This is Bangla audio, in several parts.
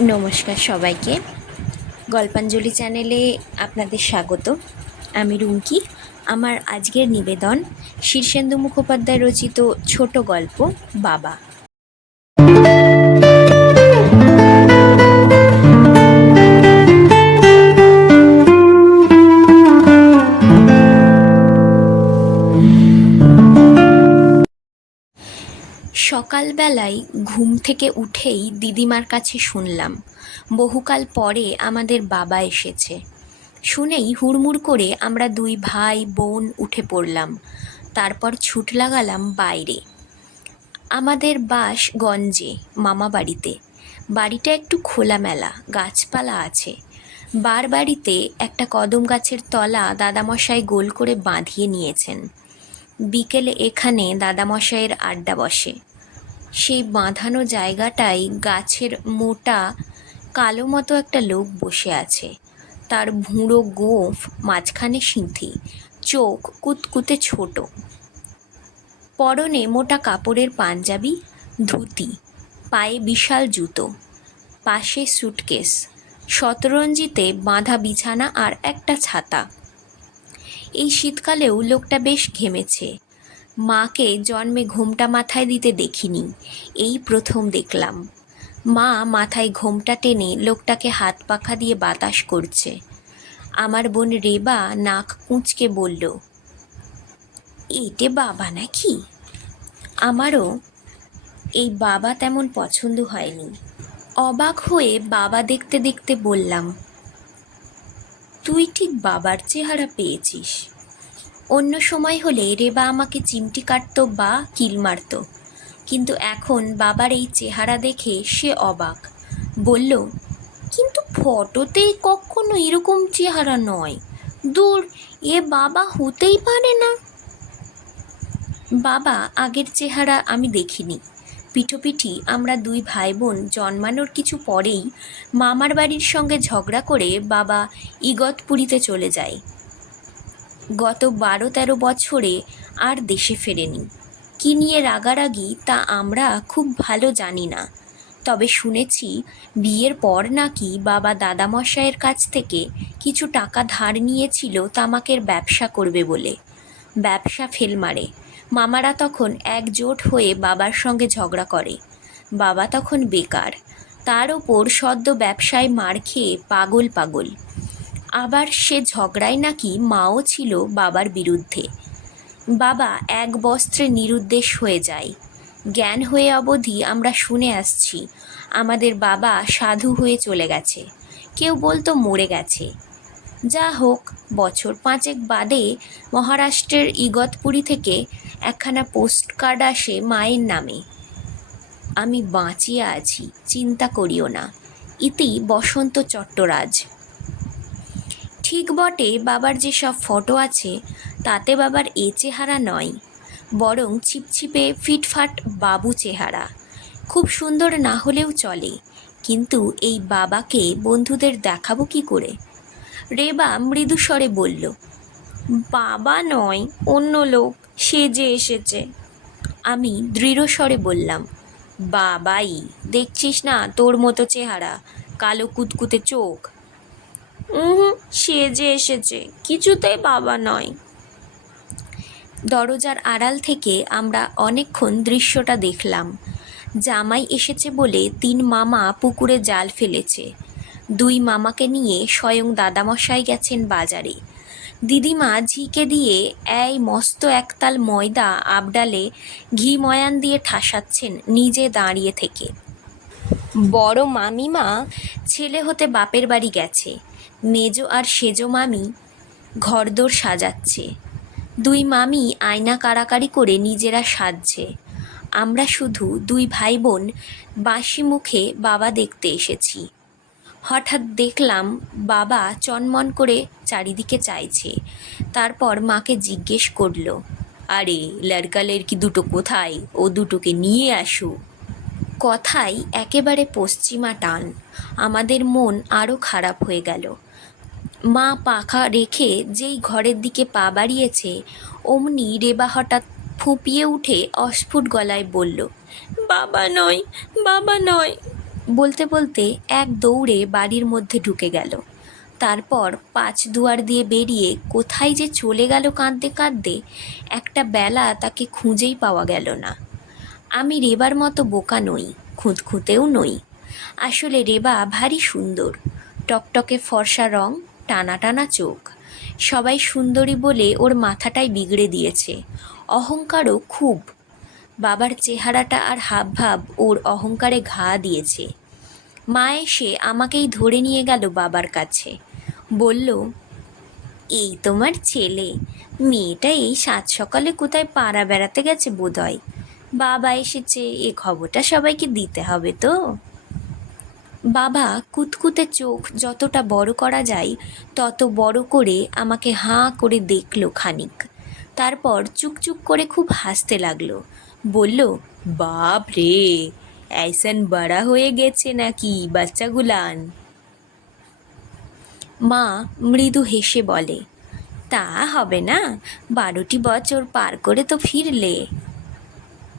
নমস্কার সবাইকে। গল্পাঞ্জলি চ্যানেলে আপনাদের স্বাগত। আমি রুমকি। আমার আজকের নিবেদন শীর্ষেন্দু মুখোপাধ্যায় রচিত ছোট গল্প, বাবা। সকালবেলায় ঘুম থেকে উঠেই দিদিমার কাছে শুনলাম, বহুকাল পরে আমাদের বাবা এসেছে। শুনেই হুড়মুড় করে আমরা দুই ভাই, বোন উঠে পড়লাম, তারপর ছুট লাগালাম বাইরে। আমাদের বাস গঞ্জে, মামা বাড়িতে। বাড়িটা একটু খোলামেলা, গাছপালা আছে। বার বাড়িতে একটা কদম গাছের তলা দাদামশাই গোল করে বাঁধিয়ে নিয়েছেন। বিকেলে এখানে দাদামশাইয়ের আড্ডা বসে। সেই বাঁধানো জায়গাটায় গাছের মোটা, কালো মতো একটা লোক বসে আছে। তার ভুঁড়ো গোঁফ মাঝখানে সিঁথি চোখ কুতকুতে ছোট। পরনে মোটা কাপড়ের পাঞ্জাবি, ধুতি, পায়ে বিশাল জুতো, পাশে সুটকেস, শতরঞ্জিতে বাঁধা বিছানা আর একটা ছাতা। এই শীতকালেও লোকটা বেশ ঘেমেছে। মাকে জন্মে ঘোমটা মাথায় দিতে দেখিনি। এই প্রথম দেখলাম। মা মাথায় ঘোমটা টেনে লোকটাকে হাত পাখা দিয়ে বাতাস করছে। আমার বোন রেবা নাক কুঁচকে বলল এটে বাবা নাকি? আমারও এই বাবা তেমন পছন্দ হয়নি। অবাক হয়ে বাবা দেখতে দেখতে বললাম, তুই ঠিক বাবার চেহারা পেয়েছিস। অন্য সময় হলে রেবা আমাকে চিমটি কাটতো বা কিল মারত। কিন্তু এখন বাবার এই চেহারা দেখে সে অবাক। বলল, কিন্তু ফটোতেই কখনো এরকম চেহারা নয়। দূর, এ বাবা হতেই পারে না। বাবা, আগের চেহারা আমি দেখিনি। পিঠোপিঠি আমরা দুই ভাই বোন জন্মানোর কিছু পরেই মামার বাড়ির সঙ্গে ঝগড়া করে বাবা ইগতপুরীতে চলে যায়। গত বারো তেরো বছরে আর দেশে ফেরেনি। কী নিয়ে রাগারাগি তা আমরা খুব ভালো জানি না। তবে শুনেছি, বিয়ের পর নাকি বাবা দাদামশাইয়ের কাছ থেকে কিছু টাকা ধার নিয়েছিল তামাকের ব্যবসা করবে বলে। ব্যবসা ফেল মারে। মামারা তখন একজোট হয়ে বাবার সঙ্গে ঝগড়া করে। বাবা তখন বেকার। তার ওপর সদ্য ব্যবসায় মার খেয়ে পাগল পাগল আবার সে ঝগড়ায় নাকি মাও ছিল বাবার বিরুদ্ধে। বাবা এক বস্ত্রে নিরুদ্দেশ হয়ে যায়। জ্ঞান হয়ে অবধি আমরা শুনে আসছি, আমাদের বাবা সাধু হয়ে চলে গেছে, কেউ বলতো মরে গেছে। যা হোক, বছর পাঁচেক বাদে মহারাষ্ট্রের ইগতপুরী থেকে একখানা পোস্ট কার্ড আসে মায়ের নামে। আমি বাঁচিয়ে আছি, চিন্তা করিও না। ইতি বসন্ত চট্টরাজ। ঠিক বটে বাবার যেসব ফটো আছে, তাতে বাবার এ চেহারা নয়, বরং ছিপছিপে ফিটফাট বাবু চেহারা। খুব সুন্দর না হলেও চলে, কিন্তু এই বাবাকে বন্ধুদের দেখাবো কি করে? রেবা মৃদুস্বরে বলল, বাবা নয়, অন্য লোক, সে যে এসেছে। আমি দৃঢ়স্বরে বললাম, বাবাই, দেখছিস না তোর মতো চেহারা, কালো কুতকুতে চোখ হুম সেজে এসেছে, কিছুতেই বাবা নয়। দরজার আড়াল থেকে আমরা অনেকক্ষণ দৃশ্যটা দেখলাম। জামাই এসেছে বলে তিন মামা পুকুরে জাল ফেলেছে। দুই মামাকে নিয়ে স্বয়ং দাদামশাই গেছেন বাজারে। দিদিমা ঝিকে দিয়ে এই মস্ত একতাল ময়দা আবডালে ঘি ময়ান দিয়ে ঠাসাচ্ছেন নিজে দাঁড়িয়ে থেকে। বড় মামিমা ছেলে হতে বাপের বাড়ি গেছে। মেজো আর সেজো মামি ঘরদোর সাজাচ্ছে। দুই মামি আয়না কাড়াকাড়ি করে নিজেরা সাজছে। আমরা শুধু দুই ভাই বোন বাঁশি মুখে বাবা দেখতে এসেছি। হঠাৎ দেখলাম বাবা চনমন করে চারিদিকে চাইছে। তারপর মাকে জিজ্ঞেস করল, আরে লড়কা কি দুটো কোথায়? ও দুটোকে নিয়ে আসো। কথাই একেবারে পশ্চিমা টান। আমাদের মন আরও খারাপ হয়ে গেল। মা পাখা রেখে যেই ঘরের দিকে পা বাড়িয়েছে, অমনি রেবা হঠাৎ ফুঁপিয়ে উঠে অস্ফুট গলায় বলল, বাবা নয় বাবা নয়। বলতে বলতে এক দৌড়ে বাড়ির মধ্যে ঢুকে গেল। তারপর পাঁচ দুয়ার দিয়ে বেরিয়ে কোথায় যে চলে গেল কাঁদতে কাঁদতে একটা বেলা তাকে খুঁজেই পাওয়া গেল না। আমি রেবার মতো বোকা নই, খুঁতখুঁতেও নই। আসলে রেবা ভারী সুন্দর। টকটকে ফর্সা রং টানা টানা চোখ। সবাই সুন্দরী বলে ওর মাথাটাই বিগড়ে দিয়েছে। অহংকারও খুব। বাবার চেহারাটা আর হাবভাব ওর অহংকারে ঘা দিয়েছে। মা এসে আমাকেই ধরে নিয়ে গেল বাবার কাছে। বলল, এই তোমার ছেলে, মেয়েটা এই সাত সকালে কোথায় পাড়া বেড়াতে গেছে বোধহয়? বাবা এসেছে, এ খবরটা সবাইকে দিতে হবে তো? বাবা কুতকুতে চোখ যতটা বড় করা যায়, তত বড় করে আমাকে হাঁ করে দেখল খানিক। তারপর চুকচুক করে খুব হাসতে লাগল। বলল, বাপ রে, অ্যাইসান বড়া হয়ে গেছে নাকি বাচ্চাগুলান? মা মৃদু হেসে বলে, তা হবে না, বারোটি বছর পার করে তো ফিরলে।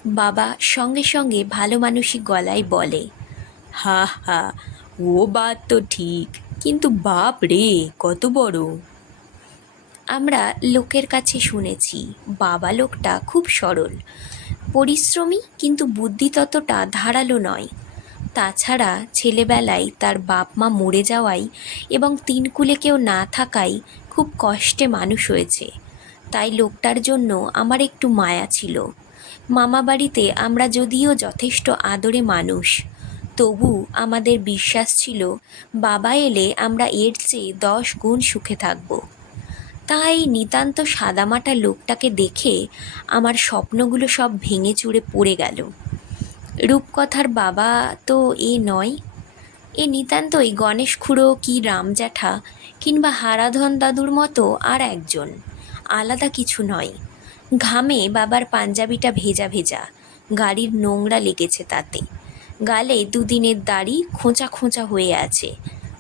বাবা সঙ্গে সঙ্গে ভালো মানুষই গলায় বলে হা হা, ও বাত তো ঠিক। কিন্তু বাপ রে, কত বড়। আমরা লোকের কাছে শুনেছি, বাবা লোকটা খুব সরল। পরিশ্রমী, কিন্তু বুদ্ধি ততটা ধারালো নয়। তাছাড়া ছেলেবেলায় তার বাপ মা মরে যাওয়াই এবং তিন কুলে কেউ না থাকায় খুব কষ্টে মানুষ হয়েছে। তাই লোকটার জন্য আমার একটু মায়া ছিল। মামা বাড়িতে আমরা যদিও যথেষ্ট আদরে মানুষ তবু আমাদের বিশ্বাস ছিল, বাবা এলে আমরা এর চেয়ে দশ গুণ সুখে থাকব। তাই নিতান্ত সাদামাটা লোকটাকে দেখে আমার স্বপ্নগুলো সব ভেঙে চুরে পড়ে গেল। রূপকথার বাবা তো এ নয়। এ নিতান্তই গণেশ খুড়ো কি রাম জ্যাঠা কিংবা হারাধন দাদুর মতো আর একজন। আলাদা কিছু নয়। ঘামে বাবার পাঞ্জাবিটা ভেজা ভেজা, গাড়ির নোংরা লেগেছে তাতে। গালে দুদিনের দাড়ি খোঁচা খোঁচা হয়ে আছে।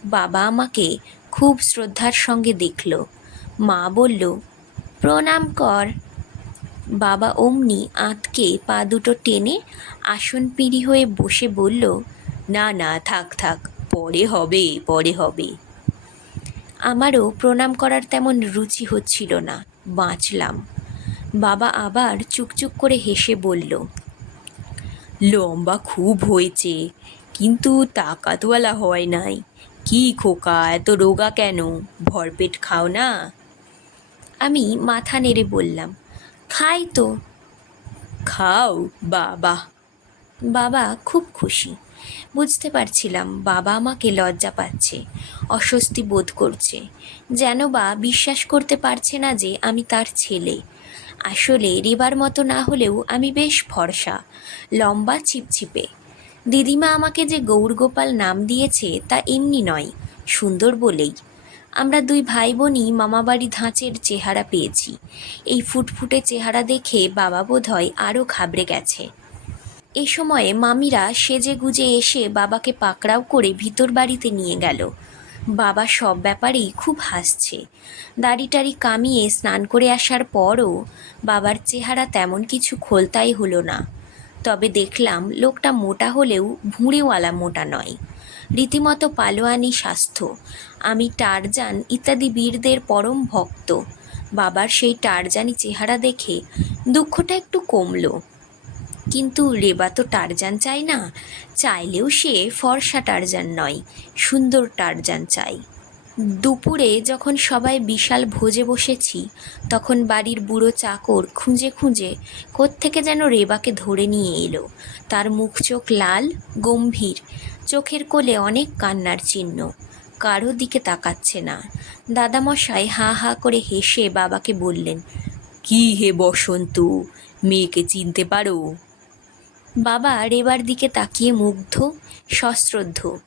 বাবা আমাকে খুব শ্রদ্ধার সঙ্গে দেখল। মা বলল, প্রণাম কর। বাবা অমনি আঁতকে পা দুটো টেনে আসন পিঁড়ি হয়ে বসে বলল, না না, থাক থাক, পরে হবে পরে হবে। আমারও প্রণাম করার তেমন রুচি হচ্ছিল না, বাঁচলাম। বাবা আবার চুকচুক করে হেসে বলল লম্বা খুব হয়েছে, কিন্তু তাকাতওয়ালা হয় নাই। কি খোকা, এত রোগা কেন? ভরপেট খাও না। আমি মাথা নেড়ে বললাম, খাই তো। খাও, বাবা। বাবা খুব খুশি। বুঝতে পারছিলাম বাবা আমাকে লজ্জা পাচ্ছে, অস্বস্তি বোধ করছে। যেন বা বিশ্বাস করতে পারছে না যে আমি তার ছেলে। আসলে রেবার মতো না হলেও আমি বেশ ফর্সা লম্বা ছিপছিপে দিদিমা আমাকে যে গৌরগোপাল নাম দিয়েছে তা এমনি নয়, সুন্দর বলেই। আমরা দুই ভাই বোনই মামাবাড়ি ধাঁচের চেহারা পেয়েছি। এই ফুটফুটে চেহারা দেখে বাবা বোধহয় আরও ঘাবড়ে গেছে। এ সময়ে মামিরা সেজে গুজে এসে বাবাকে পাকড়াও করে ভিতর বাড়িতে নিয়ে গেল। বাবা সব ব্যাপারেই খুব হাসছে। দাড়ি টাড়ি কামিয়ে স্নান করে আসার পরও বাবার চেহারা তেমন কিছু খোলতাই হলো না। তবে দেখলাম লোকটা মোটা হলেও ভুঁড়িওয়ালা মোটা নয়। রীতিমতো পালোয়ানি স্বাস্থ্য। আমি টারজান ইত্যাদি বীরদের পরম ভক্ত। বাবার সেই টারজানি চেহারা দেখে দুঃখটা একটু কমলো। কিন্তু রেবা তো টারজান চায় না। চাইলেও সে ফর্সা টারজান নয়, সুন্দর টারজান চাই দুপুরে যখন সবাই বিশাল ভোজে বসেছি, তখন বাড়ির বুড়ো চাকর খুঁজে খুঁজে কোত্থেকে যেন রেবাকে ধরে নিয়ে এলো। তার মুখ চোখ লাল, গম্ভীর, চোখের কোলে অনেক কান্নার চিহ্ন, কারও দিকে তাকাচ্ছে না। দাদামশাই হা হা করে হেসে বাবাকে বললেন, কি হে বসন্ত, মেয়েকে চিনতে পারো? বাবা রেবার দিকে তাকিয়ে মুগ্ধ, সশ্রদ্ধ।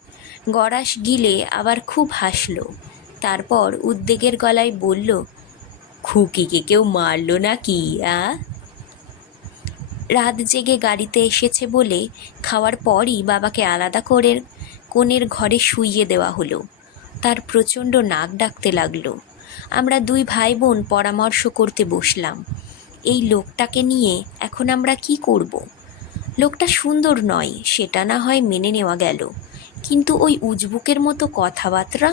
গড়াস গিলে আবার খুব হাসলো। তারপর উদ্বেগের গলায় বলল, খুকিকে কেউ মারলো নাকি, আ? রাত জেগে গাড়িতে এসেছে বলে খাওয়ার পরই বাবাকে আলাদা করে কোণের ঘরে শুইয়ে দেওয়া হলো। তার প্রচণ্ড নাক ডাকতে লাগল। আমরা দুই ভাই বোন পরামর্শ করতে বসলাম। এই লোকটাকে নিয়ে এখন আমরা কি করব? লোকটা সুন্দর নয়, সেটা না হয় মেনে নেওয়া গেল। কিন্তু ওই উজবুকের মতো কথাবার্তা,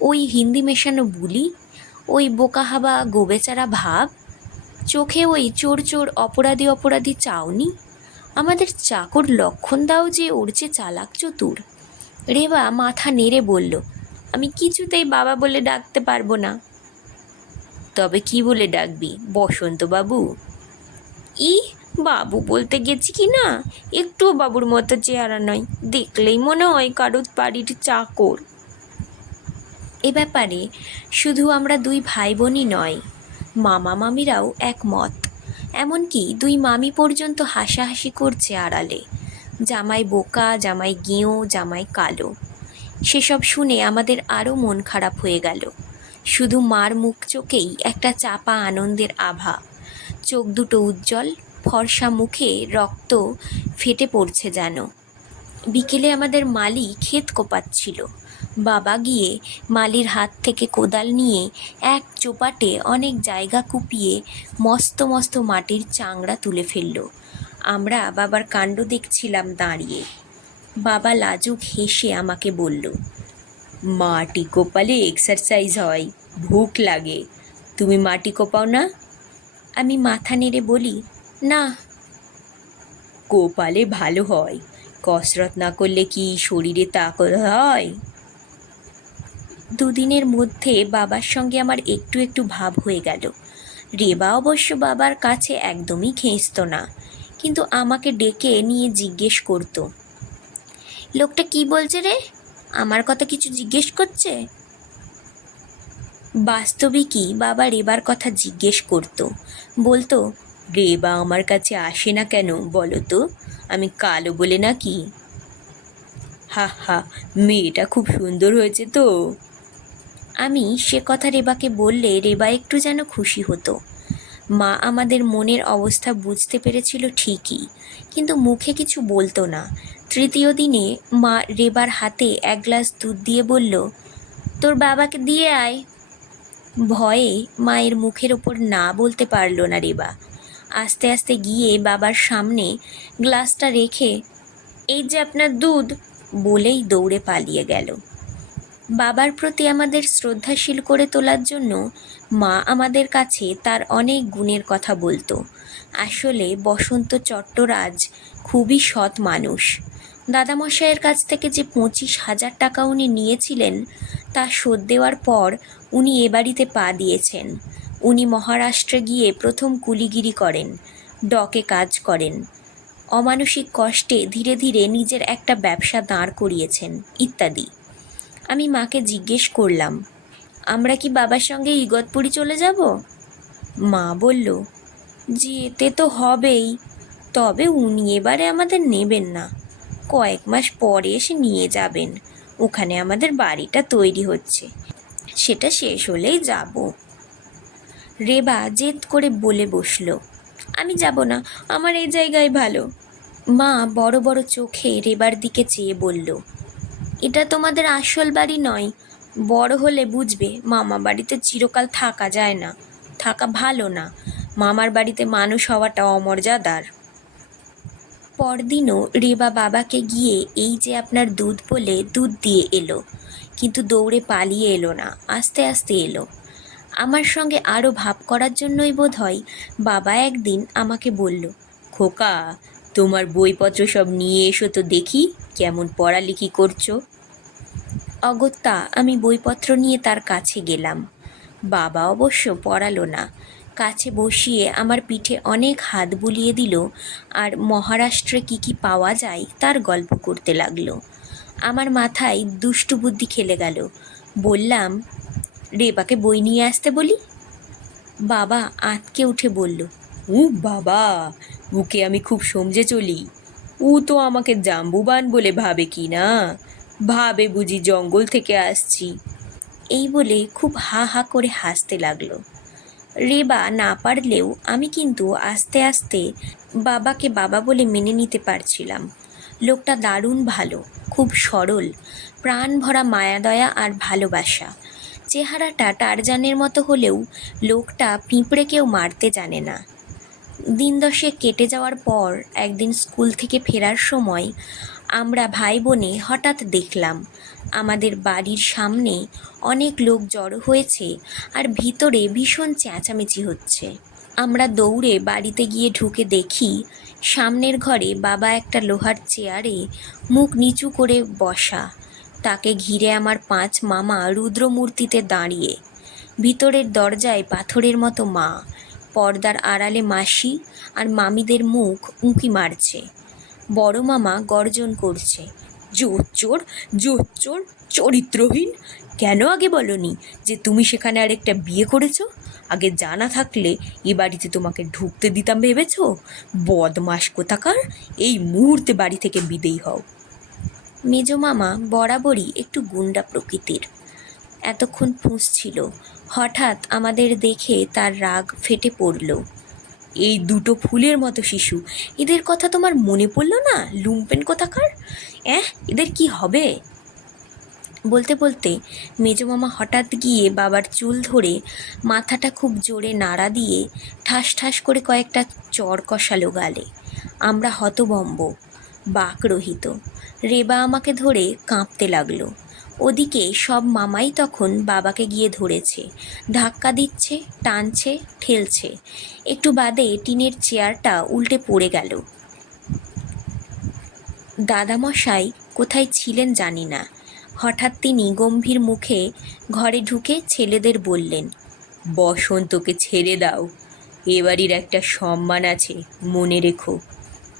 ওই হিন্দি মেশানো বুলি, ওই বোকাহাবা গোবেচারা ভাব, চোখে ওই চোর চোর অপরাধী অপরাধী চাওনি আমাদের চাকর লক্ষণ দাও যে ওর যে চালাক চতুর। রেবা মাথা নেড়ে বলল, আমি কিছুতেই বাবা বলে ডাকতে পারব না। তবে কি বলে ডাকবি বসন্ত বাবু ই বাবু বলতে গেছি কি না? একটুও বাবুর মতো চেহারা নয়। দেখলেই মনে হয় কারুর বাড়ির চাকর। এ ব্যাপারে শুধু আমরা দুই ভাই বোনই নয়, মামা মামিরাও একমত। এমনকি দুই মামি পর্যন্ত হাসাহাসি করছে আড়ালে। জামাই বোকা, জামাই গেঁয়ো জামাই কালো। সেসব শুনে আমাদের আরও মন খারাপ হয়ে গেল। শুধু মার মুখ চোখেই একটা চাপা আনন্দের আভা। চোখ দুটো উজ্জ্বল ফর্সা মুখে রক্ত ফেটে পড়ছে যেন। বিকেলে আমাদের মালি ক্ষেত কোপাচ্ছিল। বাবা গিয়ে মালির হাত থেকে কোদাল নিয়ে এক চোপাটে অনেক জায়গা কুপিয়ে মস্ত মস্ত মাটির চাংড়া তুলে ফেলল। আমরা বাবার কাণ্ড দেখছিলাম দাঁড়িয়ে। বাবা লাজুক হেসে আমাকে বলল, মাটি কোপালে এক্সারসাইজ হয়, ভুক লাগে। তুমি মাটি কোপাও না? আমি মাথা নেড়ে বলি না। কোপালে ভালো হয়। কসরত না করলে কি শরীরে তাকত হয়? দুদিনের মধ্যে বাবার সঙ্গে আমার একটু একটু ভাব হয়ে গেল। রেবা অবশ্য বাবার কাছে একদমই খেঁচত না, কিন্তু আমাকে ডেকে নিয়ে জিজ্ঞেস করতো। লোকটা কি বলছে রে? আমার কথা কিছু জিজ্ঞেস করছে? বাস্তবিকই বাবা রেবার কথা জিজ্ঞেস করতো। বলতো রেবা আমার কাছে আসে না কেন বলো তো? আমি কালো বলে নাকি? হা হা, মেয়েটা খুব সুন্দর হয়েছে তো। আমি সে কথা রেবাকে বললে রেবা একটু যেন খুশি হতো। মা আমাদের মনের অবস্থা বুঝতে পেরেছিল ঠিকই, কিন্তু মুখে কিছু বলতো না। তৃতীয় দিনে মা রেবার হাতে এক গ্লাস দুধ দিয়ে বলল, তোর বাবাকে দিয়ে আয়। ভয়ে মায়ের মুখের ওপর না বলতে পারল না রেবা। আস্তে আস্তে গিয়ে বাবার সামনে গ্লাসটা রেখে, এই যে আপনার দুধ, বলেই দৌড়ে পালিয়ে গেল। বাবার প্রতি আমাদের শ্রদ্ধাশীল করে তোলার জন্য মা আমাদের কাছে তার অনেক গুণের কথা বলতো। আসলে বসন্ত চট্টরাজ খুবই সৎ মানুষ। দাদামশাইয়ের কাছ থেকে যে পঁচিশ হাজার টাকা উনি নিয়েছিলেন, তা শোধ দেওয়ার পর উনি এ বাড়িতে পা দিয়েছেন। উনি মহারাষ্ট্রে গিয়ে প্রথম কুলিগিরি করেন, ডকে কাজ করেন। অমানসিক কষ্টে ধীরে ধীরে নিজের একটা ব্যবসা দাঁড় করিয়েছেন, ইত্যাদি। আমি মাকে জিজ্ঞেস করলাম, আমরা কি বাবার সঙ্গে ইগতপুরি চলে যাব? মা বলল, যেতে তো হবেই, তবে উনি এবারে আমাদের নেবেন না। কয়েক মাস পরে এসে নিয়ে যাবেন, ওখানে আমাদের বাড়িটা তৈরি হচ্ছে। সেটা শেষ হলেই যাব। রেবা জেদ করে বলে বসল, আমি যাব না, আমার এই জায়গায় ভালো। মা বড় বড় চোখে রেবার দিকে চেয়ে বলল, এটা তোমাদের আসল বাড়ি নয়। বড় হলে বুঝবে, মামা বাড়িতে চিরকাল থাকা যায় না, থাকা ভালো না। মামার বাড়িতে মানুষ হওয়াটা অমর্যাদার। পরদিনও রেবা বাবাকে গিয়ে এই যে আপনার দুধ বলে দুধ দিয়ে এলো, কিন্তু দৌড়ে পালিয়ে এলো না, আস্তে আস্তে এলো। আমার সঙ্গে আরও ভাব করার জন্যই বোধ হয় বাবা একদিন আমাকে বলল, খোকা, তোমার বইপত্র সব নিয়ে এসো তো দেখি কেমন পড়ালেখি করছ। অগত্যা, আমি বইপত্র নিয়ে তার কাছে গেলাম। বাবা অবশ্য পড়ালো না। কাছে বসিয়ে আমার পিঠে অনেক হাত বুলিয়ে দিল আর মহারাষ্ট্রে কি কি পাওয়া যায় তার গল্প করতে লাগল। আমার মাথায় দুষ্টু বুদ্ধি খেলে গেল। বললাম রেবাকে বই নিয়ে আসতে বলি? বাবা আঁতকে উঠে বলল, উ বাবা, ওকে আমি খুব সমঝে চলি। ও তো আমাকে জাম্বুবান বলে ভাবে কি না? ভাবে বুঝি জঙ্গল থেকে আসছি। এই বলে খুব হা হা করে হাসতে লাগল। রেবা না পারলেও আমি কিন্তু আস্তে আস্তে বাবাকে বাবা বলে মেনে নিতে পারছিলাম। লোকটা দারুণ ভালো, খুব সরল প্রাণ ভরা মায়াদয়া আর ভালোবাসা। চেহারাটা টারজানের মতো হলেও লোকটা পিঁপড়েকেও মারতে জানে না। দিন দশে কেটে যাওয়ার পর একদিন স্কুল থেকে ফেরার সময় আমরা ভাই বোনে হঠাৎ দেখলাম, আমাদের বাড়ির সামনে অনেক লোক জড়ো হয়েছে আর ভিতরে ভীষণ চেঁচামেচি হচ্ছে। আমরা দৌড়ে বাড়িতে গিয়ে ঢুকে দেখি, সামনের ঘরে বাবা একটা লোহার চেয়ারে মুখ নিচু করে বসা। তাকে ঘিরে আমার পাঁচ মামা রুদ্রমূর্তিতে দাঁড়িয়ে। ভিতরের দরজায় পাথরের মতো মা, পর্দার আড়ালে মাসি আর মামিদের মুখ উঁকি মারছে। বড় মামা গর্জন করছে, জোর, চোর জোর, চোর, চরিত্রহীন? কেন আগে বলনি যে তুমি সেখানে আরেকটা বিয়ে করেছ? আগে জানা থাকলে এ বাড়িতে তোমাকে ঢুকতে দিতাম ভেবেছো? বদমাস কোথাকার? এই মুহূর্তে বাড়ি থেকে বিদেয় হও। মেজ মামা বরাবরই একটু গুন্ডা প্রকৃতির। এতক্ষণ ফুঁসছিল হঠাৎ আমাদের দেখে তার রাগ ফেটে পড়ল। এই দুটো ফুলের মতো শিশু, এদের কথা তোমার মনে পড়ল না? লুম্পেন কোথাকার? অ্যাঁ, এদের কি হবে? বলতে বলতে মেজমামা হঠাৎ গিয়ে বাবার চুল ধরে মাথাটা খুব জোরে নাড়া দিয়ে ঠাস ঠাস করে কয়েকটা চর কষালো গালে। আমরা হতবম্ব। বাকরহিত রেবা আমাকে ধরে কাঁপতে লাগল। ওদিকে সব মামাই তখন বাবাকে গিয়ে ধরেছে। ধাক্কা দিচ্ছে, টানছে, ঠেলছে। একটু বাদে টিনের চেয়ারটা উল্টে পড়ে গেল। দাদামশাই কোথায় ছিলেন জানি না। হঠাৎ তিনি গম্ভীর মুখে ঘরে ঢুকে ছেলেদের বললেন, বসন্তকে ছেড়ে দাও। এ বাড়ির একটা সম্মান আছে, মনে রেখো।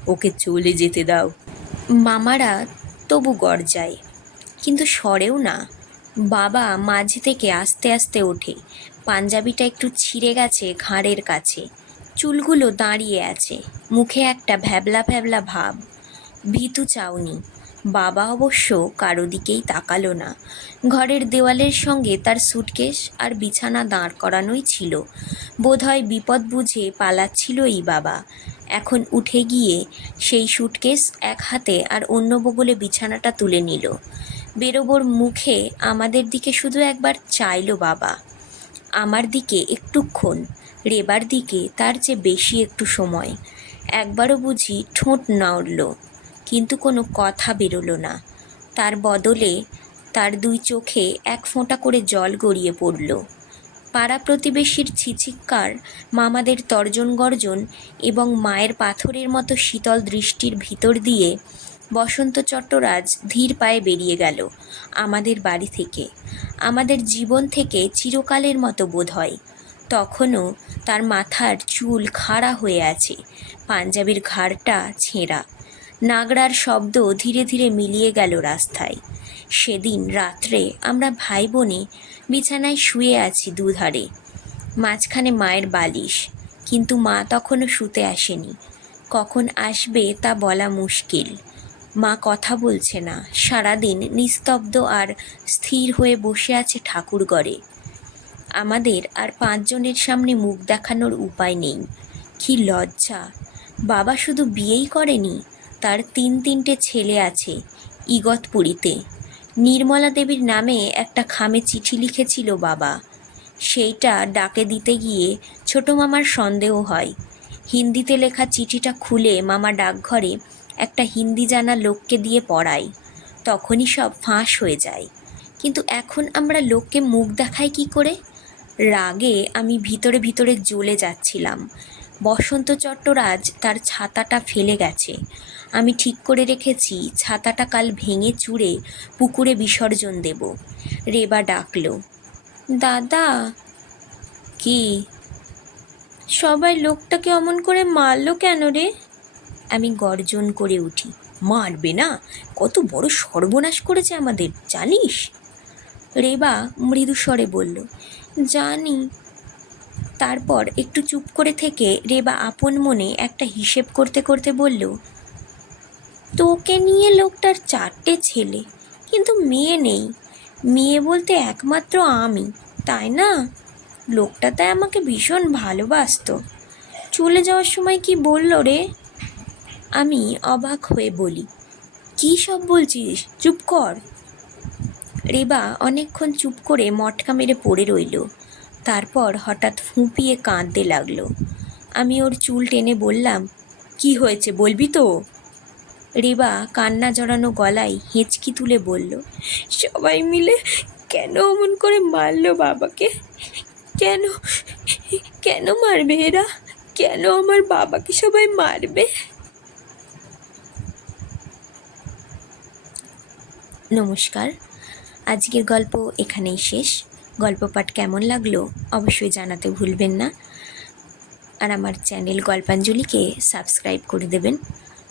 ওকে চলে যেতে দাও। মামারা তবু গর্জায়, কিন্তু সরেও না। বাবা মাঝে থেকে আস্তে আস্তে ওঠে। পাঞ্জাবিটা একটু ছিঁড়ে গেছে ঘাড়ের কাছে। চুলগুলো দাঁড়িয়ে আছে। মুখে একটা ভ্যাবলা ভ্যাবলা ভাব। ভীতু চাউনি বাবা অবশ্য কারও দিকেই তাকালো না। ঘরের দেওয়ালের সঙ্গে তার সুটকেস আর বিছানা দাঁড় করানোই ছিল। বোধহয় বিপদ বুঝে পালাচ্ছিল এই বাবা। এখন উঠে গিয়ে সেই সুটকেস এক হাতে আর অন্য বগলে বিছানাটা তুলে নিল। বেরোবোর মুখে আমাদের দিকে শুধু একবার চাইলো বাবা। আমার দিকে একটুক্ষণ রেবার দিকে তার চেয়ে বেশি একটু সময়। একবারও বুঝি ঠোঁট না নাড়ল। কিন্তু কোনো কথা বেরোলো না। তার বদলে তার দুই চোখে এক ফোঁটা করে জল গড়িয়ে পড়ল। পাড়া প্রতিবেশীর ছিচিক্কার, মামাদের তর্জন গর্জন এবং মায়ের পাথরের মতো শীতল দৃষ্টির ভিতর দিয়ে বসন্ত চট্টরাজ ধীর পায়ে বেরিয়ে গেল আমাদের বাড়ি থেকে। আমাদের জীবন থেকে চিরকালের মতো বোধ হয়। তখনও তার মাথার চুল খাড়া হয়ে আছে, পাঞ্জাবির ঘাড়টা ছেঁড়া। নাগড়ার শব্দ ধীরে ধীরে মিলিয়ে গেল রাস্তায়। সেদিন রাত্রে আমরা ভাই বোনে বিছানায় শুয়ে আছি দুধারে। মাঝখানে মায়ের বালিশ, কিন্তু মা তখনও শুতে আসেনি। কখন আসবে তা বলা মুশকিল। মা কথা বলছে না, সারাদিন নিস্তব্ধ আর স্থির হয়ে বসে আছে ঠাকুরঘরে। আমাদের আর পাঁচজনের সামনে মুখ দেখানোর উপায় নেই। কি লজ্জা! বাবা শুধু বিয়েই করেনি তার তিন তিনটে ছেলে আছে ইগতপুরীতে। নির্মলা দেবীর নামে একটা খামে চিঠি লিখেছিল বাবা। সেইটা ডাকে দিতে গিয়ে ছোট মামার সন্দেহ হয়। হিন্দিতে লেখা চিঠিটা খুলে মামা ডাকঘরে একটা হিন্দি জানা লোককে দিয়ে পড়ায়। তখনই সব ফাঁস হয়ে যায়। কিন্তু এখন আমরা লোককে মুখ দেখাই কি করে? রাগে আমি ভিতরে ভিতরে জ্বলে যাচ্ছিলাম। বসন্ত চট্টরাজ তার ছাতাটা ফেলে গেছে। আমি ঠিক করে রেখেছি, ছাতাটা কাল ভেঙে চুড়ে পুকুরে বিসর্জন দেব। রেবা ডাকলো, দাদা, কি? সবাই লোকটাকে অমন করে মারলো কেন রে? আমি গর্জন করে উঠি, মারবে না, কত বড় সর্বনাশ করেছে আমাদের, জানিস? রেবা মৃদু স্বরে বলল, জানি। তারপর একটু চুপ করে থেকে রেবা আপন মনে একটা হিসেব করতে করতে বলল তোকে নিয়ে লোকটার চারটে ছেলে, কিন্তু মেয়ে নেই। মেয়ে বলতে একমাত্র আমি, তাই না? লোকটা তাই আমাকে ভীষণ ভালোবাসতো। চলে যাওয়ার সময় কি বলল রে? আমি অবাক হয়ে বলি, কী সব বলছিস? চুপ কর। রেবা অনেকক্ষণ চুপ করে মটকা মেরে পড়ে রইল। তারপর হঠাৎ ফুঁপিয়ে কাঁদতে লাগল। আমি ওর চুল টেনে বললাম, কি হয়েছে বলবি তো? রেবা কান্না জড়ানো গলায় হেঁচকি তুলে বলল, সবাই মিলে কেন অমন করে মারলো বাবাকে? কেন? কেন মারবে এরা? কেন আমার বাবাকে সবাই মারবে? নমস্কার, আজকের গল্প এখানেই শেষ। গল্প পাঠ কেমন লাগল অবশ্যই জানাতে ভুলবেন না। আর আমার চ্যানেল গল্পাঞ্জলিকে সাবস্ক্রাইব করে দেবেন।